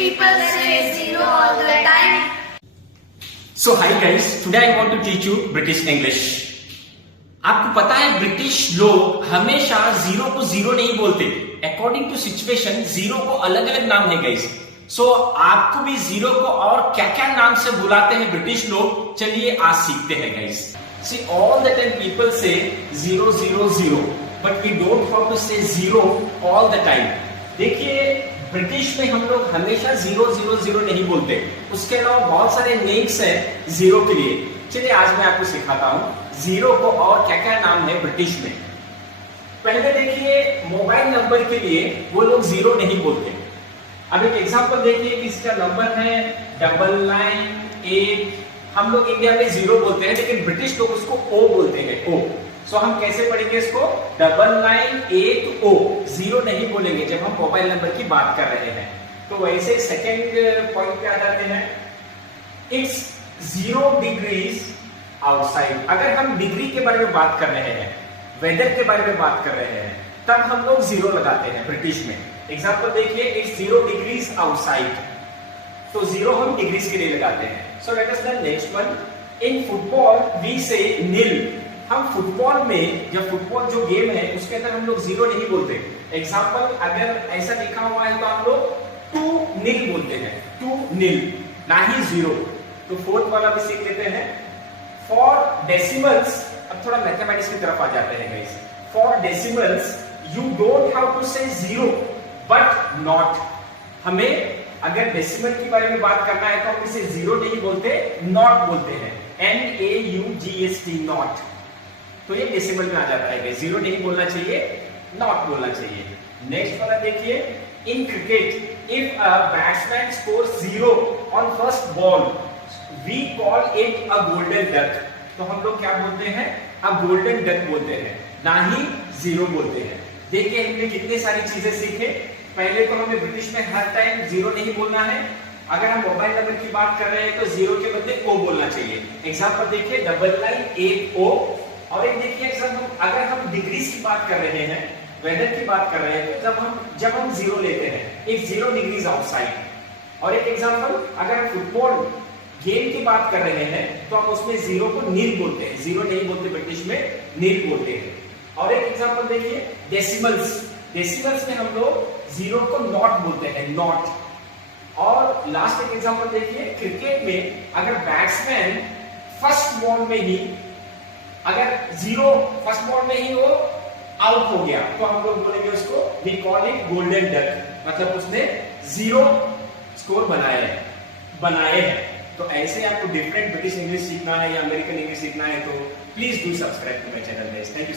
people say zero all the time. So hi guys, today I want to teach you British English. आपको पता है British लोग हमेशा zero को zero नहीं बोलते. अकॉर्डिंग टू सिचुएशन जीरो को अलग अलग नाम है गाइस. सो आपको भी जीरो को और क्या क्या नाम से बुलाते हैं ब्रिटिश लोग, चलिए आज सीखते हैं guys. See, all the time people say zero zero zero, but we don't have to say zero all the time. देखिए ब्रिटिश में हम लोग हमेशा जीरो जीरो जीरो नहीं बोलते. उसके अलावा बहुत सारे नेम्स हैं जीरो के लिए. चलिए आज मैं आपको सिखाता हूं जीरो को और क्या क्या नाम है ब्रिटिश में. पहले देखिए मोबाइल नंबर के लिए वो लोग जीरो नहीं बोलते. अब एक एग्जांपल देखिए कि इसका नंबर है 998. हम लोग इंडिया में जीरो बोलते हैं लेकिन ब्रिटिश लोग उसको ओ बोलते हैं. ओ. सो हम कैसे पढ़ेंगे इसको? 998O. जीरो नहीं बोलेंगे जब हम मोबाइल नंबर की बात कर रहे हैं. तो वैसे सेकंड पॉइंट पे आ जाते हैं. It's 0 degrees outside. अगर हम डिग्री के बारे में बात कर रहे हैं, वेदर के बारे में बात कर रहे हैं, तब हम लोग जीरो लगाते हैं ब्रिटिश में. एग्जांपल देखिए, इट्स 0 डिग्रीज आउटसाइड. तो जीरो हम डिग्रीज के लिए लगाते हैं. So let us the next one. In football we say nil. हम फुटबॉल में, जब फुटबॉल जो गेम है उसके अंदर हम लोग जीरो नहीं बोलते. एग्जांपल अगर ऐसा लिखा हुआ है तो हम लोग 2-0 बोलते हैं. 2-0 ना ही जीरो. तो फोर्थ वाला भी सीख लेते हैं. फॉर डेसिमल्स, अब थोड़ा मैथमेटिक्स की तरफ आ जाते हैं guys. For decimals you don't have to say zero but nought. हमें अगर डेसिमल के बारे में बात करना है तो हम इसे जीरो नहीं बोलते, नॉट बोलते हैं. NAUGST not. तो ये डेसिमल में आ जाता है. जीरो नहीं बोलना चाहिए, नॉट बोलना चाहिए. नेक्स्ट वाला देखिए. In cricket if a batsman score zero on first ball we call it a golden duck. तो हम लोग क्या बोलते हैं? अ गोल्डन डक बोलते हैं, ना ही जीरो बोलते हैं. देखिए हमने कितनी सारी चीजें सीखे. पहले तो हमें ब्रिटिश में हर टाइम जीरो नहीं बोलना है. अगर हम मोबाइल नंबर की बात कर रहे हैं तो जीरो के बदले ओ बोलना चाहिए. एग्जांपल देखिए 998O. और एक देखिए एग्जांपल, अगर हम डिग्रीज की बात कर रहे हैं, वेदर की बात कर रहे हैं, तो जब हम जीरो लेते हैं, एक 0 डिग्रीज आउटसाइड. और एक एग्जांपल, अगर हम फुटबॉल गेम की बात कर रहे हैं तो हम उसमें जीरो को नील बोलते हैं. जीरो नहीं बोलते ब्रिटिश में, नील बोलते हैं. और एक एग्जांपल देखिए डेसिमल्स. डेसिमल्स में हम लोग जीरो को नॉट बोलते हैं, नॉट. और लास्ट एक एग्जांपल देखिए, क्रिकेट में अगर बैट्समैन फर्स्ट बॉल में ही, अगर जीरो फर्स्ट बॉल में ही वो आउट हो गया तो हम लोग बोलेंगे उसको we call it golden duck. मतलब उसने जीरो स्कोर बनाए हैं. तो ऐसे आपको डिफरेंट ब्रिटिश इंग्लिश सीखना है या अमेरिकन इंग्लिश सीखना है तो please do subscribe to my channel guys. Thank you.